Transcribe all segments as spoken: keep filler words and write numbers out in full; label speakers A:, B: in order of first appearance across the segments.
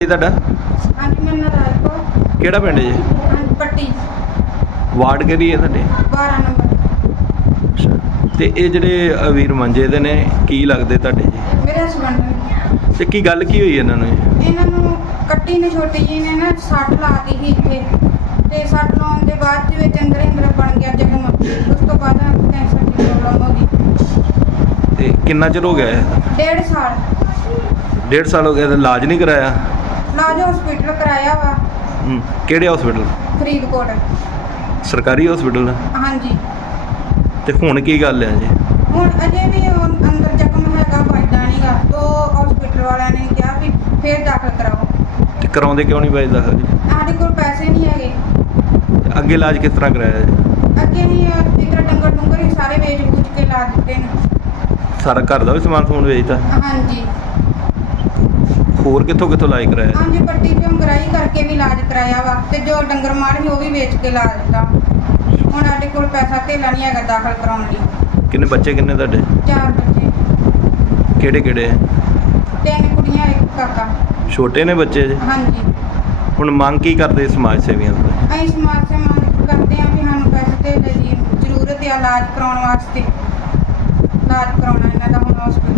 A: ਤੁਹਾਡਾ
B: ਹਾਂਜੀ ਮੇਰਾ ਨਾਮ ਰਾਜਪੁਰ
A: ਕਿਹੜਾ ਪਿੰਡ ਜੀ?
B: ਹਾਂਜੀ ਪੱਟੀ
A: ਵਾਰਡ ਕਿਹੜੀ ਹੈ ਤੁਹਾਡੇ?
B: ਬਾਰਾਂ ਨੰਬਰ।
A: ਅੱਛਾ, ਤੇ ਇਹ ਜਿਹੜੇ ਅ, ਵੀਰ ਮੰਜੇ ਦੇ ਨੇ ਕੀ ਲੱਗਦੇ ਤੁਹਾਡੇ ਜੀ?
B: ਮੇਰੇ ਹਸਬੰਡ ਨੇ
A: ਤੇ ਕੀ ਗੱਲ ਕੀ ਹੋਈ ਇਹਨਾਂ ਨੂੰ ਜੀ?
B: ਇਹਨਾਂ ਨੂੰ ਕੱਟੀ ਨੇ ਛੋਟੀ ਜੀ ਨੇ ਨਾ ਸੱਟ ਲਾਤੀ ਸੀ ਇੱਥੇ, ਤੇ ਸੱਟ ਲਾਉਣ ਦੇ ਬਾਅਦ ਦੇ ਵਿੱਚ ਅੰਦਰ ਹੀ ਅੰਦਰ ਬਣ ਗਿਆ ਜ਼ਖਮ। ਉਸ ਤੋਂ ਬਾਅਦ ਕੈਂਸਰ ਦੀ ਪ੍ਰੋਬਲਮ ਹੋ ਗਈ।
A: ਤੇ ਕਿੰਨਾ ਚਿਰ ਹੋ ਗਿਆ ਇਹ?
B: ਡੇਢ ਸਾਲ
A: ਡੇਢ ਸਾਲ ਹੋ ਗਿਆ ਤੇ ਇਲਾਜ ਨਹੀਂ ਕਰਾਇਆ?
B: ਇਲਾਜ ਹਸਪੀਟਲ ਕਰਾਇਆ ਵਾ,
A: ਹੂੰ, ਕਿਹੜੇ ਹਸਪੀਟਲ?
B: ਫਰੀਦਕੋਟ।
A: ਸਰਕਾਰੀ ਹਸਪੀਟਲ?
B: ਹਾਂਜੀ।
A: ਤੇ ਹੁਣ ਕੀ ਗੱਲ ਹੈ ਜੀ?
B: ਹੁਣ ਅਜੇ ਵੀ ਉਹ ਅੰਦਰ ਜ਼ਖਮ ਹੈਗਾ, ਵੱਜਦਾ ਨਹੀਂਗਾ। ਤੋ ਹਸਪੀਟਲ ਵਾਲਿਆਂ ਨੇ ਕਿਹਾ ਵੀ ਫੇਰ ਦਾਖਲ ਕਰਾਓ।
A: ਤੇ ਕਰਾਉਂਦੇ ਕਿਉਂ ਨਹੀਂ ਬਾਈ ਦਾਖਲ ਜੀ?
B: ਸਾਡੇ ਕੋਲ ਪੈਸੇ ਨਹੀਂ ਹੈਗੇ।
A: ਤੇ ਅੱਗੇ ਇਲਾਜ ਕਿਸ ਤਰ੍ਹਾਂ ਕਰਾਇਆ ਜੀ?
B: ਅੱਗੇ ਹੀ ਇਧਰ ਡੰਗਰ ਡੁੰਗਰ ਹੀ ਸਾਰੇ ਵੇਚ ਬੂਝ ਕੇ ਲਾ ਦਿੱਤੇ ਨੇ।
A: ਸਾਰਾ ਘਰ ਦਾ ਵੀ ਸਮਾਨ ਸਮੂਨ ਵੇਚਤਾ?
B: ਹਾਂਜੀ।
A: ਹੋਰ ਕਿੱਥੋਂ ਕਿੱਥੋਂ ਇਲਾਜ ਕਰਾਇਆ?
B: ਹਾਂਜੀ, ਪੱਟੀ ਚੋਂ ਗਰਾਈ ਕਰਕੇ ਵੀ ਇਲਾਜ ਕਰਾਇਆ ਵਾ, ਤੇ ਜੋ ਡੰਗਰ ਮਾਰ ਸੀ ਉਹ ਵੀ ਵੇਚ ਕੇ ਲਾ ਦਿੱਤਾ। ਹੁਣ ਸਾਡੇ ਕੋਲ ਪੈਸਾ ਧੇਲਾ ਨਹੀਂ ਹੈਗਾ ਦਾਖਲ ਕਰਾਉਣ ਲਈ।
A: ਕਿੰਨੇ ਬੱਚੇ ਕਿੰਨੇ ਤੁਹਾਡੇ?
B: ਚਾਰ ਬੱਚੇ,
A: ਕਿਹੜੇ ਕਿਹੜੇ?
B: ਤਿੰਨ ਕੁੜੀਆਂ ਇੱਕ ਕਾਕਾ।
A: ਛੋਟੇ ਨੇ ਬੱਚੇ ਜੀ?
B: ਹਾਂਜੀ।
A: ਹੁਣ ਮੰਗ ਕੀ ਕਰਦੇ ਸਮਾਜ ਸੇਵੀਆਂ ਤੋਂ?
B: ਅਸੀਂ ਸਮਾਜ ਸੇਵਾ ਕਰਦੇ ਹਾਂ ਵੀ ਸਾਨੂੰ ਪੈਸੇ ਧੇਲੇ ਦੀ ਜ਼ਰੂਰਤ ਹੈ ਇਲਾਜ ਕਰਾਉਣ ਵਾਸਤੇ। ਇਲਾਜ ਕਰਾਉਣਾ ਇਹਨਾਂ ਦਾ ਹੁਣ ਹਸਪੀਟਲ।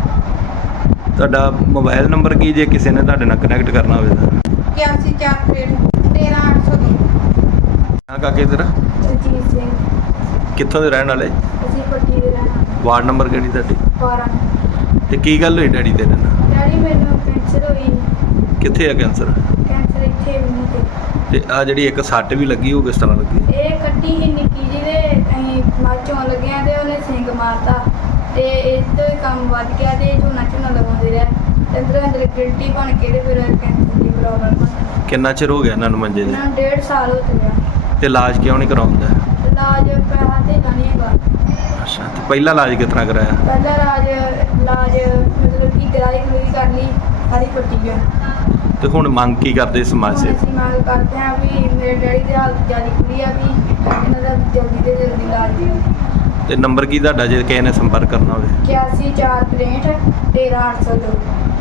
A: ਤੁਹਾਡਾ ਮੋਬਾਈਲ ਨੰਬਰ ਕੀ ਜੇ ਕਿਸੇ ਨੇ ਤੁਹਾਡੇ ਨਾਲ ਕਨੈਕਟ ਕਰਨਾ ਹੋਵੇ ਤਾਂ?
B: ਇਕਿਆਸੀ ਚਾਰ ਤਰੇਹਠ ਤੇਰਾਂ ਅੱਠ ਸੌ ਦੋ।
A: ਹਾਂ ਕਾਕੇ ਤੇਰਾ?
B: ਰਣਜੀਤ ਸਿੰਘ।
A: ਕਿੱਥੋਂ ਦੇ ਰਹਿਣ ਵਾਲੇ?
B: ਅਸੀਂ ਪੱਟੀ ਦੇ ਰਹਿਣਾ।
A: ਵਾਰਡ ਨੰਬਰ ਕਿਹੜੀ ਤੁਹਾਡੀ?
B: ਬਾਰਾਂ।
A: ਤੇ ਕੀ ਗੱਲ ਹੋਈ ਡੈਡੀ ਤੇਰੇ ਨਾਲ?
B: ਡੈਡੀ ਮੈਨੂੰ ਕੈਂਸਰ ਹੋਈ।
A: ਕਿੱਥੇ ਆ ਕੈਂਸਰ?
B: ਕੈਂਸਰ ਇੱਥੇ ਵੀ ਨਹੀਂ ਤੇ
A: ਤੇ ਆ ਜਿਹੜੀ ਇੱਕ ਸੱਟ ਵੀ ਲੱਗੀ ਉਹ ਕਿਸ ਤਰ੍ਹਾਂ ਲੱਗੀ?
B: ਇਹ ਕੱਟੀ ਹੀ ਨਿੱਕੀ ਜਿਹੀ ਦੇ ਅਸੀਂ ਮੱਝ ਚੋਣ ਲੱਗੇ ਆ ਤੇ ਉਹਨੇ ਸਿੰਗ ਮਾਰਤਾ, ਤੇ ਇਸ ਤੋਂ ਹੀ ਕੰਮ ਵੱਧ ਗਿਆ ਤੇ ਝੋਨਾ ਝੋਨਾ ਲਗਾਉਂਦੇ ਰਹੇ ਤੇ ਅੰਦਰ ਅੰਦਰ ਗਿਲਟੀ ਬਣ ਕੇ ਤੇ ਫਿਰ ਕੈਂਸਰ ਦੀ ਪ੍ਰੋਬਲਮ ਬਣ ਗਈ।
A: ਕਿੰਨਾ ਚਿਰ ਹੋ ਗਿਆ ਇਹਨਾਂ ਨੂੰ ਮੰਜੇ ਦੇ?
B: ਇਹਨਾਂ ਨੂੰ ਡੇਢ ਸਾਲ ਹੋ ਚੁੱਕਿਆ।
A: ਤੇ ਇਲਾਜ ਕਿਉਂ ਨਹੀਂ ਕਰਾਉਂਦਾ?
B: ਇਲਾਜ ਪੈਸਾ ਧੇਲਾ ਨਹੀਂ ਹੈਗਾ।
A: ਅੱਛਾ, ਤੇ ਪਹਿਲਾ ਇਲਾਜ ਕਿਸ ਤਰ੍ਹਾਂ ਕਰਾਇਆ?
B: ਪਹਿਲਾਂ ਇਲਾਜ ਇਲਾਜ ਮਤਲਬ ਕਿ ਗਰਾਈ ਗਰੂਈ ਕਰ ਲਈ, ਸਾਰੀ ਪੱਟੀ ਗਿਆ।
A: ਤੇ ਹੁਣ ਮੰਗ ਕੀ ਕਰਦੇ ਸਮਾਜ
B: ਹੁਣ
A: ਸੇਵੀ?
B: ਅਸੀਂ ਮੰਗ ਕਰਦੇ ਹਾਂ ਵੀ ਮੇਰੇ ਡੈਡੀ ਦੀ ਹਾਲਤ ਜ਼ਿਆਦਾ ਬੁਰੀ ਆ, ਵੀ ਇਹਨਾਂ ਦਾ ਜਲਦੀ ਤੋਂ ਜਲਦੀ ਇਲਾਜ ਦਿਓ।
A: ਤੇ ਨੰਬਰ ਕੀ ਤੁਹਾਡਾ ਜੇ ਕਿਸੇ ਨੇ ਸੰਪਰਕ ਕਰਨਾ ਹੋਵੇ?
B: ਇਕਿਆਸੀ ਚਾਰ ਤਰੇਹਠ ਤੇਰਾਂ ਅੱਠ ਸੌ ਦੋ।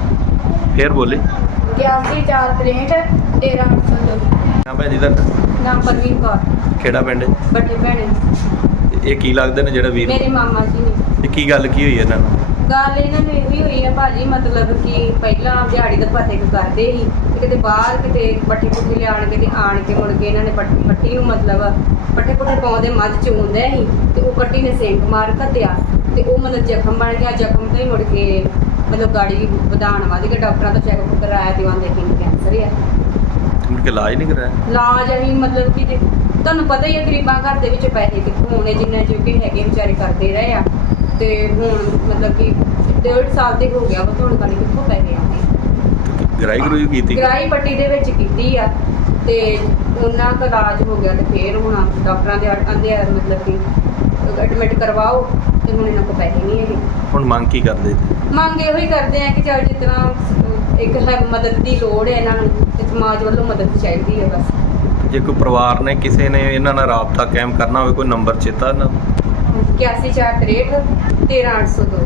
A: ਫੇਰ ਬੋਲੇ।
B: ਇਕਿਆਸੀ ਚਾਰ ਤਰੇਹਠ ਤੇਰਾਂ ਅੱਠ ਸੌ ਦੋ।
A: ਹਾਂ ਭੈਣ ਜੀ ਤੁਹਾਡਾ?
B: ਨਾਮ ਪਰਵੀਨ ਕੌਰ।
A: ਕਿਹੜਾ ਪਿੰਡ?
B: ਵੱਡੇ ਭੈਣੇ
A: ਤੇ ਇਹ ਕੀ ਲੱਗਦੇ ਨੇ ਜਿਹੜਾ ਵੀਰ?
B: ਮੇਰੇ ਮਾਮਾ ਜੀ ਨੇ।
A: ਤੇ ਕੀ ਗੱਲ ਕੀ ਹੋਈ ਇਹਨਾਂ ਨੂੰ?
C: ਗੱਲ ਇਹਨਾਂ ਨੂੰ ਇਹੀ ਹੋਈ ਆ ਭਾਜੀ, ਮਤਲਬ ਕਿ ਪਹਿਲਾਂ ਦਿਹਾੜੀ ਦਾ ਭੱਤੇ ਕਰਦੇ ਸੀ ਤੇ ਕਿਤੇ ਬਾਹਰ ਕਿਤੇ ਪੱਠੇ ਪੁੱਠੇ ਲਿਆਣ ਕੇ ਤੇ ਆਣ ਕੇ ਮੁੜ ਕੇ ਇਹਨਾਂ ਨੇ ਪੱਟੀ ਪੱਟੀ ਨੂੰ ਮਤਲਬ ਪੱਠੇ ਪੁੱਠੇ ਪਾਉਂਦੇ ਮੱਝ ਚੋਂਦੇ ਸੀ ਤੇ ਉਹ ਕੱਟੀ ਨੇ ਸਿੰਕ ਮਾਰ ਘੱਤਿਆ ਤੇ ਉਹ ਮਤਲਬ ਜ਼ਖਮ ਬਣ ਗਿਆ। ਜ਼ਖਮ ਤੋਂ ਹੀ ਮੁੜ ਕੇ ਮਤਲਬ ਗਾੜੀ ਵਧਾਉਣ ਵੱਧ ਕੇ ਡਾਕਟਰਾਂ ਤੋਂ ਚੈੱਕਅਪ ਕਰਾਇਆ ਤੇ ਆਂਦੇ ਕਿ ਕੈਂਸਰ ਆ।
A: ਮੁੜ ਕੇ ਇਲਾਜ ਨਹੀਂ ਕਰਾਇਆ?
C: ਇਲਾਜ ਅਸੀਂ ਮਤਲਬ ਕਿ ਜੇ ਤੁਹਾਨੂੰ ਪਤਾ ਹੀ ਆ ਗਰੀਬਾਂ ਘਰ ਦੇ ਵਿੱਚ ਪੈਸੇ ਕਿੱਥੋਂ ਆਉਣੇ, ਜਿੰਨੇ ਜੋਗੇ ਹੈਗੇ ਵਿਚਾਰੇ ਕਰਦੇ ਰਹੇ ਆ। ਤੇ ਹੁਣ ਮਤਲਬ ਕਿ ਡੇਢ ਸਾਲ ਤੇ ਹੋ ਗਿਆ ਵਾ, ਤੁਹਾਨੂੰ ਪਤਾ ਨਹੀਂ ਕਿੱਥੋਂ ਪੈਸੇ ਆਉਂਦੇ।
A: ਗਰਾਈ ਗਰੂਈ ਕੀਤੀ?
C: ਗਰਾਈ ਪੱਟੀ ਦੇ ਵਿੱਚ ਕੀਤੀ ਆ ਤੇ ਉਹਨਾਂ ਦਾ ਇਲਾਜ ਹੋ ਗਿਆ ਤੇ ਫੇਰ ਹੁਣ ਡਾਕਟਰਾਂ ਦੇ ਆਂਦੇ ਆ ਮਤਲਬ ਕਿ ਐਡਮਿਟ ਕਰਵਾਓ ਤੇ ਹੁਣ ਇਹਨਾਂ ਕੋਲ ਪੈਸੇ ਨਹੀਂ ਹੈਗੇ।
A: ਹੁਣ ਮੰਗ ਕੀ ਕਰਦੇ?
C: ਮੰਗ ਇਹੋ ਹੀ ਕਰਦੇ ਆ ਕਿ ਚੱਲ ਜਿਸ ਤਰ੍ਹਾਂ ਇੱਕ ਹੈ ਮਦਦ ਦੀ ਲੋੜ ਹੈ ਇਹਨਾਂ ਨੂੰ ਤੇ ਸਮਾਜ ਵੱਲੋਂ ਮਦਦ ਚਾਹੀਦੀ ਹੈ ਬਸ।
A: ਜੇ ਕੋਈ ਪਰਿਵਾਰ ਨੇ ਕਿਸੇ ਨੇ ਇਹਨਾਂ ਨਾਲ ਰਾਬਤਾ ਕਾਇਮ ਕਰਨਾ ਹੋਵੇ, ਕੋਈ ਨੰਬਰ ਚੇਤਾ ਨਾ?
C: ਇਕਿਆਸੀ ਚਾਰ ਤਰੇਹਠ ਤੇਰਾਂ ਅੱਠ ਸੌ ਦੋ।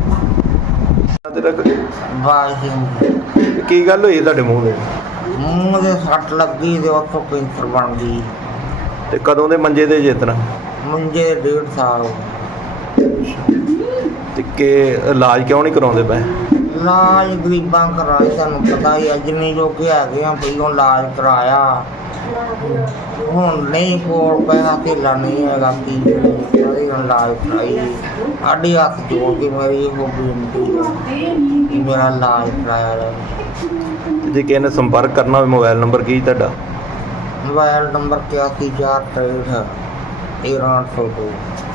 D: ਬਾਈ ਸਿੰਘ।
A: ਕੀ ਗੱਲ ਹੋਈ ਤੁਹਾਡੇ ਮੂੰਹ ਦੇ?
D: ਮੂੰਹ ਦੇ ਸੱਟ ਲੱਗੀ ਤੇ ਉੱਥੋਂ ਕੈਂਸਰ ਬਣ ਗਈ।
A: ਤੇ ਕਦੋਂ ਦੇ ਮੰਜੇ ਦੇ ਜੇ ਤਰ੍ਹਾਂ?
D: ਮੁੰਜੇ ਡੇਢ ਸਾਲ।
A: ਤੇ ਕਿ ਇਲਾਜ ਕਿਉਂ ਨਹੀਂ ਕਰਾਉਂਦੇ ਪਏ?
D: ਇਲਾਜ ਗਰੀਬਾਂ ਕਰਾਇਆ, ਤੁਹਾਨੂੰ ਪਤਾ ਹੀ ਆ ਜਿੰਨੇ ਜੋਗੇ ਹੈਗੇ ਆ ਪਹਿਲੋਂ ਇਲਾਜ ਕਰਾਇਆ। ਹੁਣ ਨਹੀਂ ਕੋਲ ਪੈਸਾ ਧੇਲਾ ਨਹੀਂ ਹੈਗਾ ਕੀ ਉਹਦੇ ਨਾਲ ਇਲਾਜ ਕਰਾਈ। ਸਾਡੀ ਹੱਥ ਜੋੜ ਕੇ ਮੇਰੀ ਇਹੋ ਬੇਨਤੀ ਹੈ ਕਿ ਮੇਰਾ ਇਲਾਜ ਕਰਾਇਆ ਜਾਵੇ।
A: ਜੇ ਕਿਸੇ ਨੇ ਸੰਪਰਕ ਕਰਨਾ ਹੋਵੇ, ਮੋਬਾਈਲ ਨੰਬਰ ਕੀ ਤੁਹਾਡਾ?
D: ਮੋਬਾਈਲ ਨੰਬਰ ਇਕਿਆਸੀ ਚਾਰ ਤਰੇਹਠ ਤੇਰਾਂ ਅੱਠ ਸੌ ਦੋ।